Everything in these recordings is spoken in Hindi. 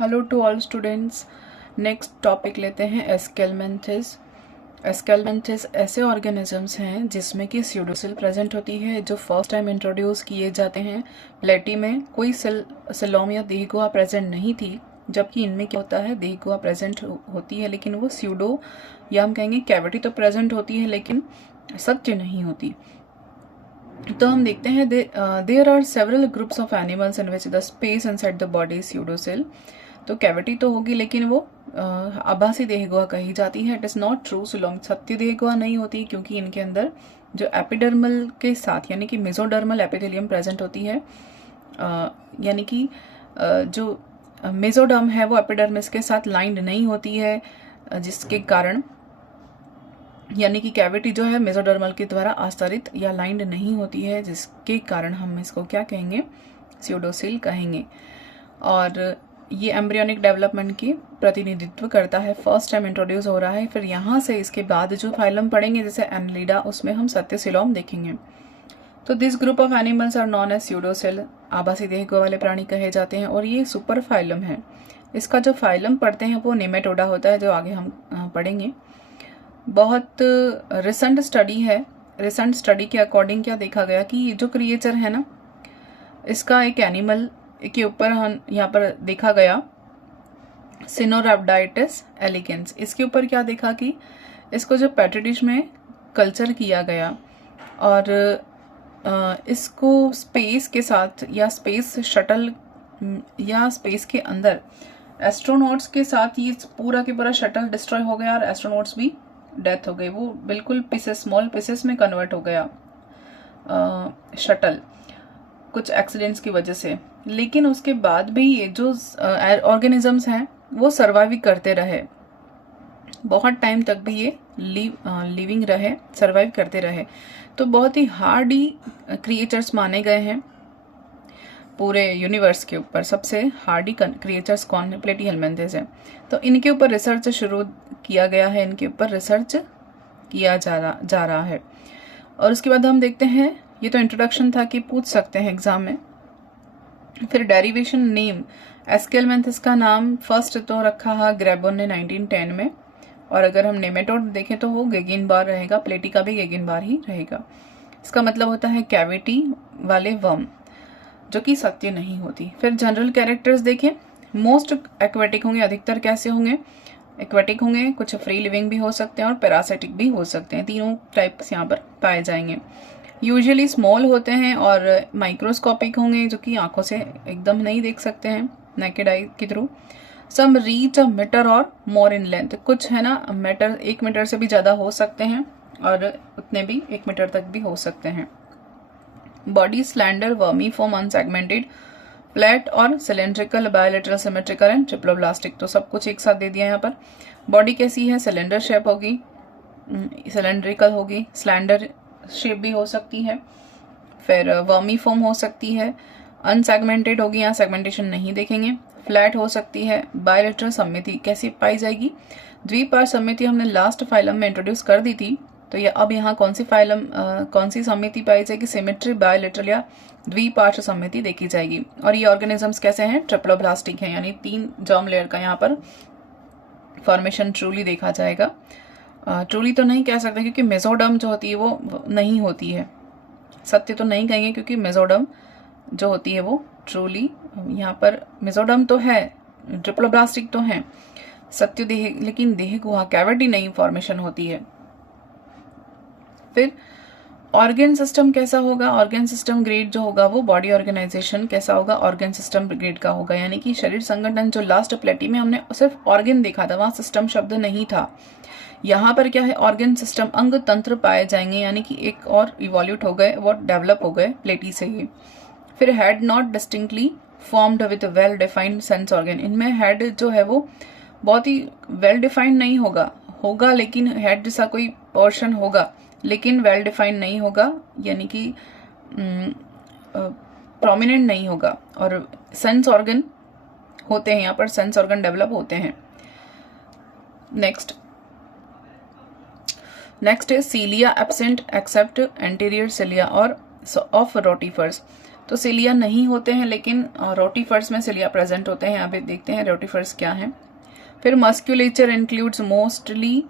Hello to all students. Next topic लेते हैं एस्केलमेंथिस। एस्केलमेंथिस ऐसे ऑर्गेनिजम्स हैं जिसमें कि स्यूडोसिल प्रेजेंट होती है, जो फर्स्ट टाइम इंट्रोड्यूस किए जाते हैं। प्लेटी में कोई सिलोम या देहगुआ प्रेजेंट नहीं थी, जबकि इनमें क्या होता है, देहगुआ प्रेजेंट होती है, लेकिन वो स्यूडो या हम कहेंगे कैविटी तो प्रेजेंट होती है, लेकिन सत्य नहीं होती। तो हम देखते हैं there are several groups of animals in which the space inside the body is pseudocoel. तो कैविटी तो होगी, लेकिन वो आभासी देहगुआ कही जाती है। It is not true coelom सत्य देहगुआ नहीं होती, क्योंकि इनके अंदर जो एपिडर्मल के साथ यानी कि मेसोडर्मल एपिथेलियम प्रेजेंट होती है, यानी कि जो मेसोडर्म है वो एपिडर्मिस के साथ लाइंड नहीं होती है, जिसके कारण यानी कि कैविटी जो है मेसोडर्मल के द्वारा आस्तरित या लाइंड नहीं होती है, जिसके कारण हम इसको क्या कहेंगे, स्यूडोसिल कहेंगे। और ये एम्ब्रियोनिक डेवलपमेंट की प्रतिनिधित्व करता है, फर्स्ट टाइम इंट्रोड्यूस हो रहा है। फिर यहाँ से इसके बाद जो फाइलम पढ़ेंगे जैसे एनलिडा, उसमें हम सत्यसिलोम देखेंगे। तो this group of animals are known as pseudocoel, आभासी देहगुआ वाले प्राणी कहे जाते हैं, और ये सुपर फाइलम है। इसका जो फाइलम पढ़ते हैं वो नेमेटोडा होता है, जो आगे हम पढ़ेंगे। बहुत रिसेंट स्टडी है, रिसेंट स्टडी के अकॉर्डिंग क्या देखा गया कि ये जो क्रिएचर है ना, इसका एक एनिमल के ऊपर हम यहाँ पर देखा गया सिनोरैप्टाइटिस एलिगेंस। इसके ऊपर क्या देखा कि इसको जो पेट्री डिश में कल्चर किया गया, और इसको स्पेस के साथ या स्पेस शटल या स्पेस के अंदर एस्ट्रोनॉट्स के साथ ये पूरा के पूरा शटल डिस्ट्रॉय हो गया, और एस्ट्रोनॉट्स भी डेथ हो गई। वो बिल्कुल पीसेस, स्मॉल पीसेस में कन्वर्ट हो गया शटल, कुछ एक्सीडेंट्स की वजह से। लेकिन उसके बाद भी ये जो ऑर्गेनिजम्स हैं वो सर्वाइव करते रहे, बहुत टाइम तक भी ये लिविंग रहे, सर्वाइव करते रहे। तो बहुत ही हार्डी क्रिएचर्स माने गए हैं पूरे यूनिवर्स के ऊपर। सबसे हार्डी क्रिएचर्स कौन है, प्लेटीहेलमिन्थेस है। तो इनके ऊपर रिसर्च शुरू किया गया है, इनके ऊपर रिसर्च किया जा रहा है। और उसके बाद हम देखते हैं, ये तो इंट्रोडक्शन था कि पूछ सकते हैं एग्जाम में। फिर डेरिवेशन नेम, एस्केलमेंथिस का नाम फर्स्ट तो रखा है ग्रेबोन ने 1910 में, और अगर हम नेमेटोड देखें तो वो गेगिन-बार रहेगा, प्लेटी का भी गेगिन-बार ही रहेगा। इसका मतलब होता है कैविटी वाले वर्म, जो कि सत्य नहीं होती। फिर जनरल कैरेक्टर्स देखें, मोस्ट एक्वेटिक होंगे, अधिकतर कैसे होंगे, एक्वेटिक होंगे, कुछ फ्री लिविंग भी हो सकते हैं और पैरासिटिक भी हो सकते हैं, तीनों टाइप्स यहाँ पर पाए जाएंगे। यूजुअली स्मॉल होते हैं और माइक्रोस्कोपिक होंगे, जो कि आंखों से एकदम नहीं देख सकते हैं नेकेड आई के थ्रू। सम रीच अ मीटर और मोर इन लेंथ, कुछ है ना मीटर, 1 मीटर से भी ज़्यादा हो सकते हैं, और उतने भी 1 मीटर तक भी हो सकते हैं। Body slender, vermiform, unsegmented, flat और cylindrical, bilateral, symmetrical and triploblastic. तो सब कुछ एक साथ दे दिया यहाँ पर। बॉडी कैसी है, सिलेंडर शेप होगी, सिलेंड्रिकल होगी, स्लैंडर शेप भी हो सकती है, फिर वर्मीफॉर्म हो सकती है, अनसेगमेंटेड होगी, यहाँ सेगमेंटेशन नहीं देखेंगे, फ्लैट हो सकती है, बायोलेटरल सममिति कैसी पाई जाएगी, द्विपार्श्व सममिति हमने लास्ट फाइलम में इंट्रोड्यूस कर दी थी। तो ये अब यहाँ कौन सी समिति पाई जाएगी, सिमेट्री, बायोलेटरल या द्विपार्श्व समिति देखी जाएगी। और ये ऑर्गेनिजम्स कैसे हैं, ट्रिप्लोब्लास्टिक हैं, यानी 3 जर्म लेयर का यहाँ पर फॉर्मेशन ट्रूली देखा जाएगा। ट्रूली तो नहीं कह सकते, क्योंकि मेसोडर्म जो होती है वो नहीं होती है, सत्य तो नहीं कहेंगे, क्योंकि मेसोडर्म जो होती है वो ट्रूली, यहाँ पर मेसोडर्म तो है, ट्रिप्लोब्लास्टिक तो है, सत्य देह, लेकिन देहगुहा कैविटी नहीं फॉर्मेशन होती है। फिर ऑर्गन सिस्टम कैसा होगा, ऑर्गन सिस्टम ग्रेड जो होगा वो बॉडी ऑर्गेनाइजेशन कैसा होगा, ऑर्गन सिस्टम ग्रेड का होगा। यानी कि शरीर संगठन, जो लास्ट प्लेटी में हमने सिर्फ ऑर्गन देखा था, वहां सिस्टम शब्द नहीं था। यहाँ पर क्या है, ऑर्गन सिस्टम, अंग तंत्र पाए जाएंगे, यानी कि एक और इवॉल्यूट हो गए, वो डेवलप हो गए प्लेटी से ही। फिर head not distinctly formed with well defined sense organ, इनमें हेड जो है वो बहुत ही वेल डिफाइंड नहीं होगा, लेकिन हेड जैसा कोई पोर्शन होगा, लेकिन वेल डिफाइंड नहीं होगा, यानी कि प्रोमिनेंट नहीं होगा। और सेंस ऑर्गन होते हैं, यहाँ पर सेंस ऑर्गन डेवलप होते हैं। नेक्स्ट है सीलिया एब्सेंट एक्सेप्ट एंटीरियर सिलिया और ऑफ रोटिफर्स। तो सिलिया नहीं होते हैं, लेकिन रोटिफर्स में सिलिया प्रेजेंट होते हैं। अभी देखते हैं रोटिफर्स क्या हैं। फिर मस्क्यूलेचर इंक्लूड्स मोस्टली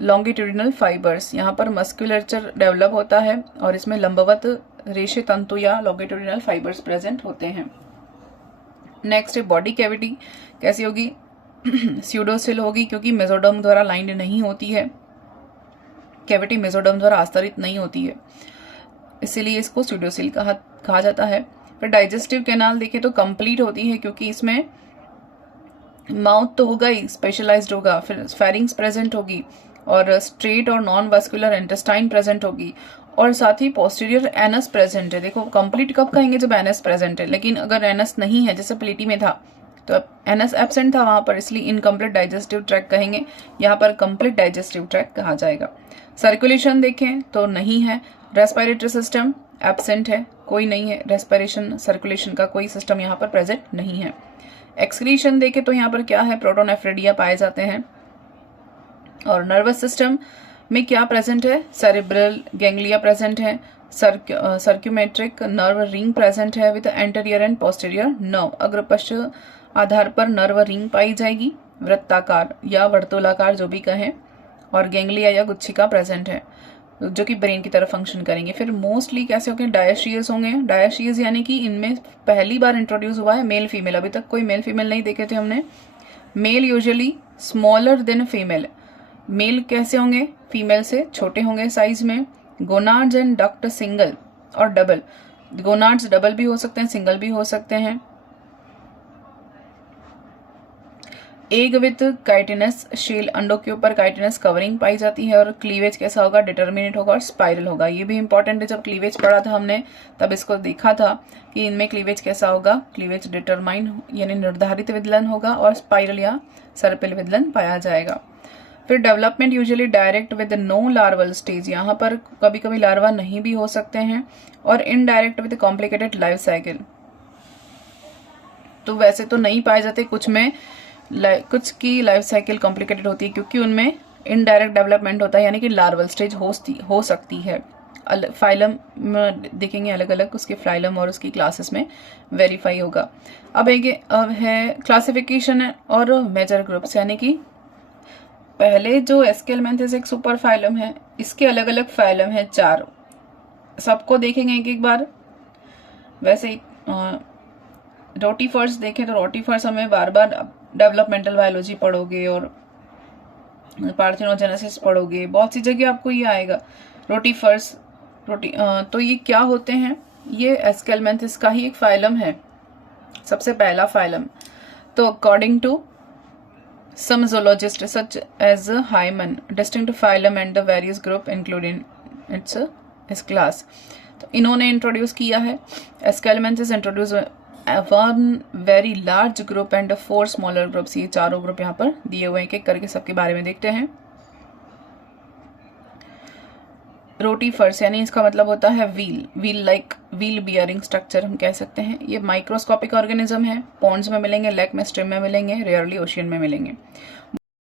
लॉन्गिट्यूडिनल फाइबर्स, यहाँ पर मस्क्यूलेचर डेवलप होता है और इसमें लंबवत रेशे तंतु या लॉन्गिट्यूडिनल फाइबर्स प्रेजेंट होते हैं। नेक्स्ट है बॉडी कैविटी कैसी होगी, स्यूडोसिल होगी, क्योंकि मेसोडर्म द्वारा लाइंड नहीं होती है। कैविटी मेसोडर्म द्वारा आस्तरित नहीं होती है, इसीलिए इसको स्यूडोसिल कहा जाता है। फिर डाइजेस्टिव कैनाल देखें तो कंप्लीट होती है, क्योंकि इसमें माउथ तो होगा ही, स्पेशलाइज्ड होगा, फिर फेरिंग्स प्रेजेंट होगी और स्ट्रेट और नॉन वास्कुलर इंटेस्टाइन प्रेजेंट होगी, और साथ ही पोस्टीरियर एनस प्रेजेंट है। देखो कंप्लीट कब कहेंगे, जब एनस प्रेजेंट है, लेकिन अगर एनस नहीं है, जैसे प्लेटी में था तो एनस एब्सेंट था वहां पर, इसलिए इनकम्प्लीट डाइजेस्टिव ट्रैक्ट कहेंगे, यहाँ पर कंप्लीट डाइजेस्टिव ट्रैक्ट कहा जाएगा। सर्कुलेशन देखें तो नहीं है। रेस्पिरेटरी सिस्टम एब्सेंट है, कोई नहीं है, रेस्पिरेशन सर्कुलेशन का कोई सिस्टम यहाँ पर प्रेजेंट नहीं है। एक्सक्रीशन देखें तो यहाँ पर क्या है, प्रोटोनेफ्रेडिया पाए जाते हैं। और नर्वस सिस्टम में क्या प्रेजेंट है, सेरेब्रल गैंग्लिया प्रेजेंट है, सर्क्यूमेट्रिक नर्व रिंग प्रेजेंट है with anterior and posterior nerve. अग्रपश्च आधार पर नर्व रिंग पाई जाएगी, वृत्ताकार या वर्तुलाकार जो भी कहें, और गैंग्लिया या गुच्छिका प्रेजेंट है जो कि ब्रेन की तरफ फंक्शन करेंगे। फिर मोस्टली कैसे होंगे, डायशियस होंगे। डायशियस यानी कि इनमें पहली बार इंट्रोड्यूस हुआ है मेल फीमेल, अभी तक कोई मेल फीमेल नहीं देखे थे हमने। Male usually smaller than female, male कैसे होंगे, फीमेल से छोटे होंगे साइज में। गोनाड्स एंड डक्ट सिंगल और डबल, गोनाड्स डबल भी हो सकते हैं, सिंगल भी हो सकते हैं। एग विथ काइटिनस शेल, अंडों के ऊपर काइटिनस कवरिंग पाई जाती है। और क्लीवेज कैसा होगा, डिटर्मिनेट होगा और स्पाइरल होगा। ये भी इंपॉर्टेंट है, जब क्लीवेज पढ़ा था हमने तब इसको देखा था कि इनमें क्लीवेज कैसा होगा, क्लीवेज डिटरमाइन यानी निर्धारित विदलन होगा, और स्पाइरल या सर्पिल विदलन पाया जाएगा। फिर development usually direct with no larval stage, यहाँ पर कभी कभी लार्वा नहीं भी हो सकते हैं। और indirect with complicated life cycle, तो वैसे तो नहीं पाए जाते, कुछ में कुछ की लाइफ साइकिल कॉम्प्लिकेटेड होती है, क्योंकि उनमें इनडायरेक्ट डेवलपमेंट होता है, यानी कि लार्वल स्टेज हो सकती है। फाइलम में देखेंगे अलग अलग, उसके फाइलम और उसकी क्लासेस में वेरीफाई होगा। अब है क्लासिफिकेशन और मेजर ग्रुप्स, यानी कि पहले जो एस्केलमेंथिस एक सुपर फाइलम है, इसके अलग अलग फाइलम है 4, सबको देखेंगे एक एक बार। वैसे रोटिफर्स देखें तो रोटिफर्स हमें बार बार डेवलपमेंटल बायोलॉजी पढ़ोगे और पार्थेनोजेनेसिस पढ़ोगे, बहुत सी जगह आपको ये आएगा। रोटिफर्स तो ये क्या होते हैं, ये एस्केलमेंथिस का ही एक फाइलम है, सबसे पहला फाइलम। तो according to some zoologists such as Hyman, distinct phylum and the various group including its class, तो इन्होंने इंट्रोड्यूस किया है। Aschelminthes introduce one very large group and 4 smaller groups, ये चारों ग्रुप यहाँ पर दिए हुए हैं, एक एक करके सबके बारे में देखते हैं। रोटिफर्स यानी इसका मतलब होता है व्हील बियरिंग स्ट्रक्चर हम कह सकते हैं। ये माइक्रोस्कोपिक ऑर्गेनिज्म है, पॉन्ड्स में मिलेंगे, लेक में, स्ट्रीम में मिलेंगे, रेयरली ओशियन में मिलेंगे।